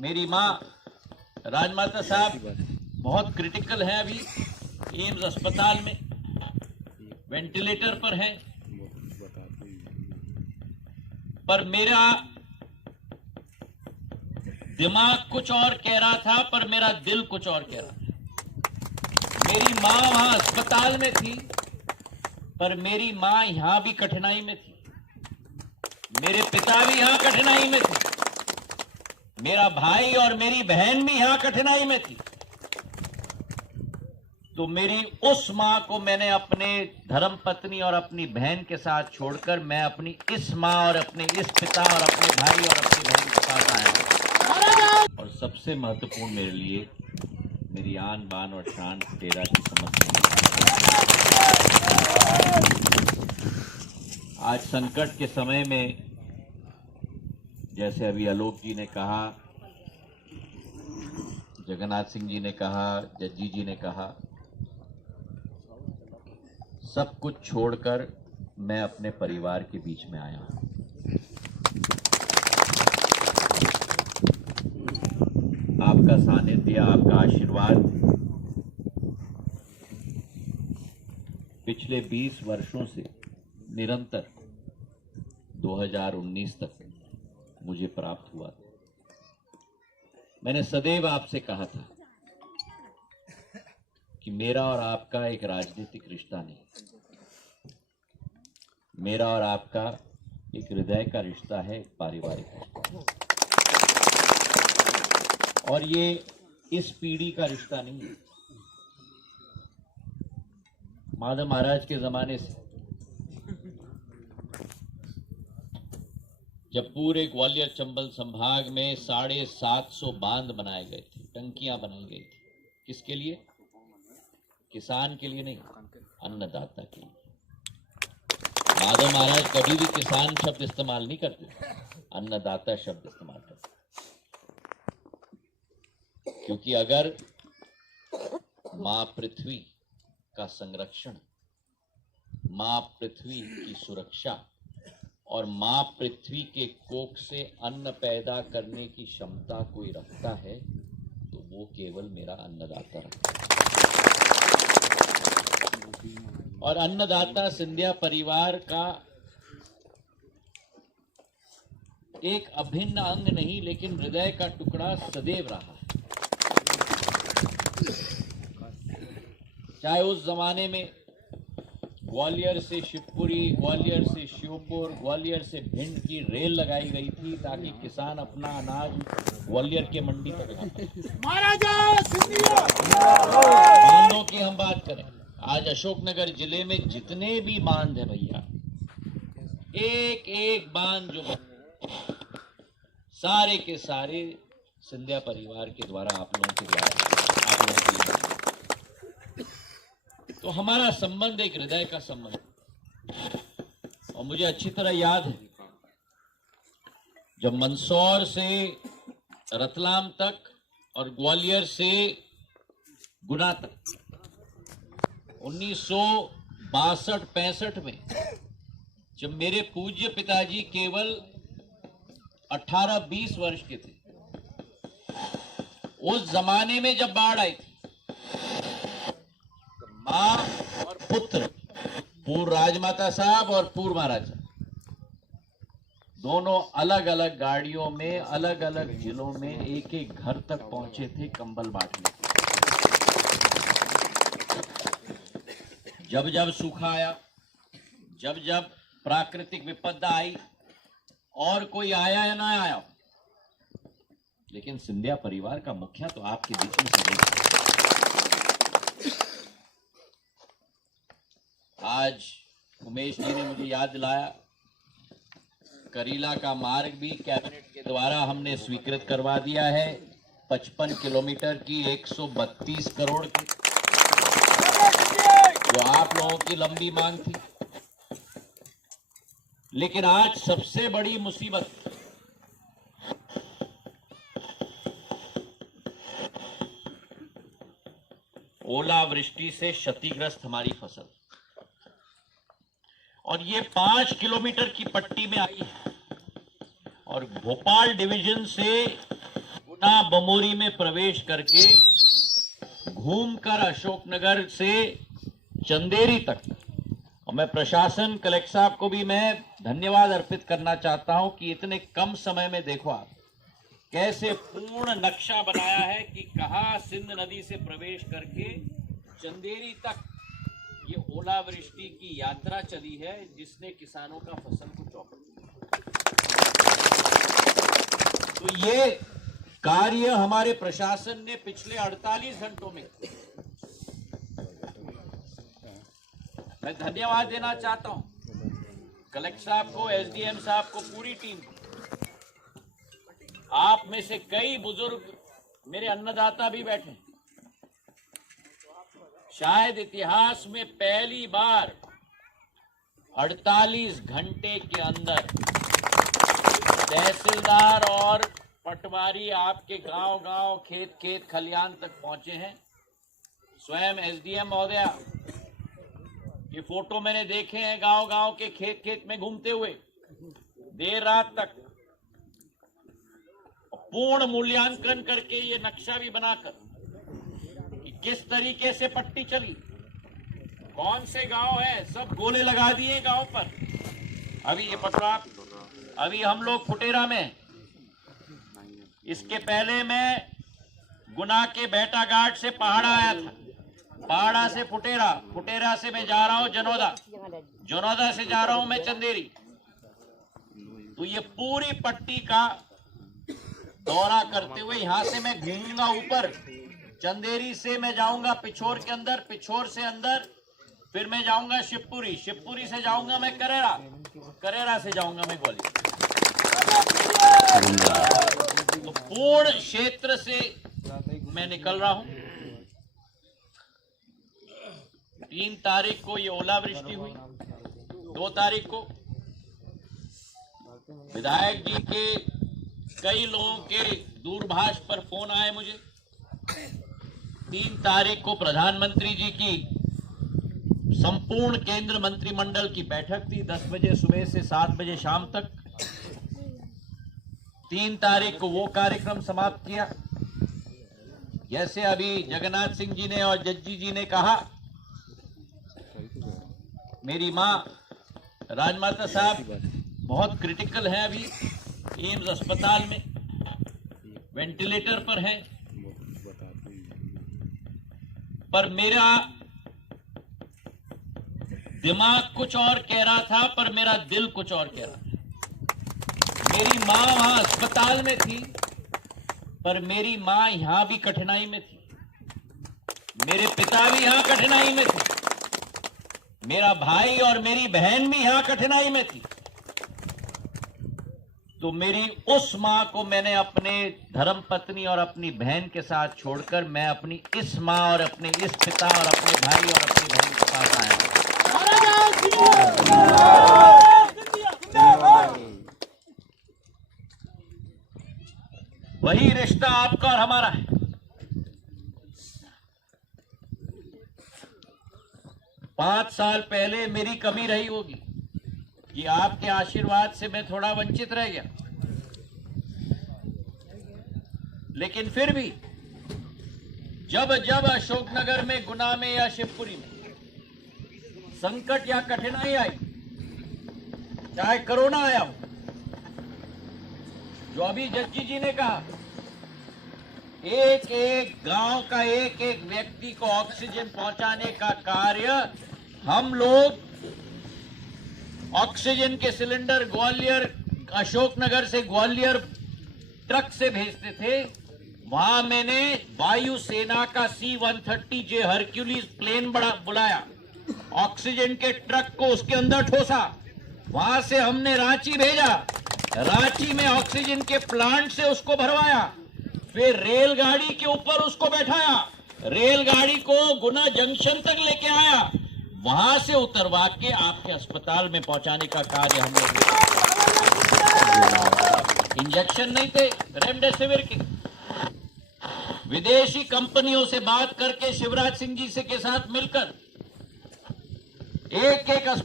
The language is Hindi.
मेरी माँ राजमाता साहब बहुत क्रिटिकल है, अभी एम्स अस्पताल में वेंटिलेटर पर है। पर मेरा दिमाग कुछ और कह रहा था, पर मेरा दिल कुछ और कह रहा था। मेरी माँ वहां अस्पताल में थी, पर मेरी माँ यहां भी कठिनाई में थी। मेरे पिता भी यहां कठिनाई में थे, मेरा भाई और मेरी बहन भी यहां कठिनाई में थी। तो मेरी उस मां को मैंने अपने धर्म पत्नी और अपनी बहन के साथ छोड़कर मैं अपनी इस मां और अपने इस पिता और अपने भाई और अपनी बहन के पास आया। और सबसे महत्वपूर्ण मेरे लिए मेरी आन बान और शान डेरा की समस्या। आज संकट के समय में, जैसे अभी आलोक जी ने कहा, जगन्नाथ सिंह जी ने कहा, जज्जी जी ने कहा, सब कुछ छोड़कर मैं अपने परिवार के बीच में आया हूं। आपका सानिध्य, आपका आशीर्वाद पिछले 20 वर्षों से निरंतर 2019 तक मुझे प्राप्त हुआ। मैंने सदैव आपसे कहा था कि मेरा और आपका एक राजनीतिक रिश्ता नहीं, मेरा और आपका एक हृदय का रिश्ता है, एक पारिवारिक रिश्ता। और ये इस पीढ़ी का रिश्ता नहीं है। माधव महाराज के जमाने से जब पूरे ग्वालियर चंबल संभाग में 750 बांध बनाए गए थे, टंकियां बनाई गई थी, किसके लिए? किसान के लिए नहीं, अन्नदाता के लिए। माधव महाराज कभी भी किसान शब्द इस्तेमाल नहीं करते, अन्नदाता शब्द इस्तेमाल करते। क्योंकि अगर मां पृथ्वी का संरक्षण, मां पृथ्वी की सुरक्षा और मां पृथ्वी के कोख से अन्न पैदा करने की क्षमता कोई रखता है, तो वो केवल मेरा अन्नदाता रखता है। और अन्नदाता सिंधिया परिवार का एक अभिन्न अंग नहीं, लेकिन हृदय का टुकड़ा सदैव रहा है। चाहे उस जमाने में ग्वालियर से शिवपुरी, ग्वालियर से श्योपुर, ग्वालियर से भिंड की रेल लगाई गई थी ताकि किसान अपना अनाज ग्वालियर के मंडी तक ला पाए। बांधों की हम बात करें, आज अशोकनगर जिले में जितने भी बांध हैं भैया, एक एक बांध जो सारे के सारे सिंधिया परिवार के द्वारा, आप लोगों के द्वारा, आप लोगों के लिए। तो हमारा संबंध एक हृदय का संबंध। और मुझे अच्छी तरह याद है जब मंदसौर से रतलाम तक और ग्वालियर से गुना तक 1962-65 में, जब मेरे पूज्य पिताजी केवल 18-20 वर्ष के थे, उस जमाने में जब बाढ़ आई थी, मां और पुत्र, पूर्व राजमाता साहब और पूर्व महाराजा, दोनों अलग अलग गाड़ियों में अलग अलग जिलों में एक एक घर तक पहुंचे थे कंबल बांटने। जब जब सूखा आया, जब जब प्राकृतिक विपदा आई, और कोई आया या ना आया, लेकिन सिंधिया परिवार का मुखिया तो आपके बीच में सदैव। आज उमेश जी ने मुझे याद दिलाया, करीला का मार्ग भी कैबिनेट के द्वारा हमने स्वीकृत करवा दिया है, 55 किलोमीटर की 132 करोड़ की, जो आप लोगों की लंबी मांग थी। लेकिन आज सबसे बड़ी मुसीबत, ओलावृष्टि से क्षतिग्रस्त हमारी फसल, और ये 5 किलोमीटर की पट्टी में आई है। और भोपाल डिवीजन से पटना बमोरी में प्रवेश करके घूमकर अशोकनगर से चंदेरी तक, और मैं प्रशासन कलेक्टर साहब को भी मैं धन्यवाद अर्पित करना चाहता हूं कि इतने कम समय में देखो आप कैसे पूर्ण नक्शा बनाया है कि कहां सिंध नदी से प्रवेश करके चंदेरी तक ये ओलावृष्टि की यात्रा चली है, जिसने किसानों का फसल को चौपट किया। तो ये कार्य हमारे प्रशासन ने पिछले 48 घंटों में, मैं धन्यवाद देना चाहता हूं कलेक्टर साहब को, एसडीएम साहब को, पूरी टीम को। आप में से कई बुजुर्ग मेरे अन्नदाता भी बैठे, शायद इतिहास में पहली बार 48 घंटे के अंदर तहसीलदार और पटवारी आपके गांव-गांव, खेत-खेत, खलियान तक पहुंचे हैं। स्वयं एसडीएम महोदया, ये फोटो मैंने देखे हैं गांव-गांव के खेत-खेत में घूमते हुए देर रात तक, पूर्ण मूल्यांकन करके ये नक्शा भी बनाकर कि किस तरीके से पट्टी चली, कौन से गांव है, सब गोले लगा दिए गांव पर। अभी ये पटवा, अभी हम लोग फुटेरा में, इसके पहले मैं गुना के बेटा घाट से पहाड़ा आया था, पहाड़ा से फुटेरा, फुटेरा से मैं जा रहा हूं जनोदा, जनोदा से जा रहा हूं मैं चंदेरी। तो ये पूरी पट्टी का दौरा करते हुए यहां से मैं घूमूंगा ऊपर, चंदेरी से मैं जाऊंगा पिछोर के अंदर, पिछोर से अंदर फिर मैं जाऊंगा शिवपुरी, शिवपुरी से जाऊंगा मैं करेरा, करेरा से जाऊंगा मैं ग्वालियर। तो पूर्ण क्षेत्र से मैं निकल रहा हूं। 3 तारीख को ये ओलावृष्टि हुई, 2 तारीख को विधायक जी के कई लोगों के दूरभाष पर फोन आए मुझे। 3 तारीख को प्रधानमंत्री जी की संपूर्ण केंद्र मंत्रिमंडल की बैठक थी, 10 बजे सुबह से 7 बजे शाम तक। 3 तारीख को वो कार्यक्रम समाप्त किया। जैसे अभी जगन्नाथ सिंह जी ने और जज्जी जी ने कहा, मेरी मां राजमाता साहब बहुत क्रिटिकल है, अभी एम्स अस्पताल में वेंटिलेटर पर है, पर मेरा दिमाग कुछ और कह रहा था, पर मेरा दिल कुछ और कह रहा था। मेरी मां वहां अस्पताल में थी, पर मेरी मां यहां भी कठिनाई में थी, मेरे पिता भी यहां कठिनाई में थे, मेरा भाई और मेरी बहन भी यहां कठिनाई में थी। तो मेरी उस मां को मैंने अपने धर्म पत्नी और अपनी बहन के साथ छोड़कर मैं अपनी इस मां और अपने इस पिता और अपने भाई और अपनी बहन के पास आया। वही रिश्ता आपका और हमारा है। पांच साल पहले मेरी कमी रही होगी कि आपके आशीर्वाद से मैं थोड़ा वंचित रह गया, लेकिन फिर भी जब जब अशोकनगर में, गुना में या शिवपुरी में संकट या कठिनाई आई, चाहे कोरोना आया हो, जो अभी जज्जी जी ने कहा, एक एक गांव का एक एक व्यक्ति को ऑक्सीजन पहुंचाने का कार्य हम लोग ऑक्सीजन के सिलेंडर ग्वालियर, अशोकनगर से ग्वालियर ट्रक से भेजते थे। वहां मैंने वायुसेना का C-130J हरक्यूलिस प्लेन बुलाया, ऑक्सीजन के ट्रक को उसके अंदर ठोसा, वहां से हमने रांची भेजा, रांची में ऑक्सीजन के प्लांट से उसको भरवाया, फिर रेलगाड़ी के ऊपर उसको बैठाया, रेलगाड़ी को गुना जंक्शन तक लेके आया, वहां से उतरवा के आपके अस्पताल में पहुंचाने का कार्य हम लोग। इंजेक्शन नहीं थे रेमडेसिविर के, विदेशी कंपनियों से बात करके शिवराज सिंह जी से के साथ मिलकर एक एक अस्पताल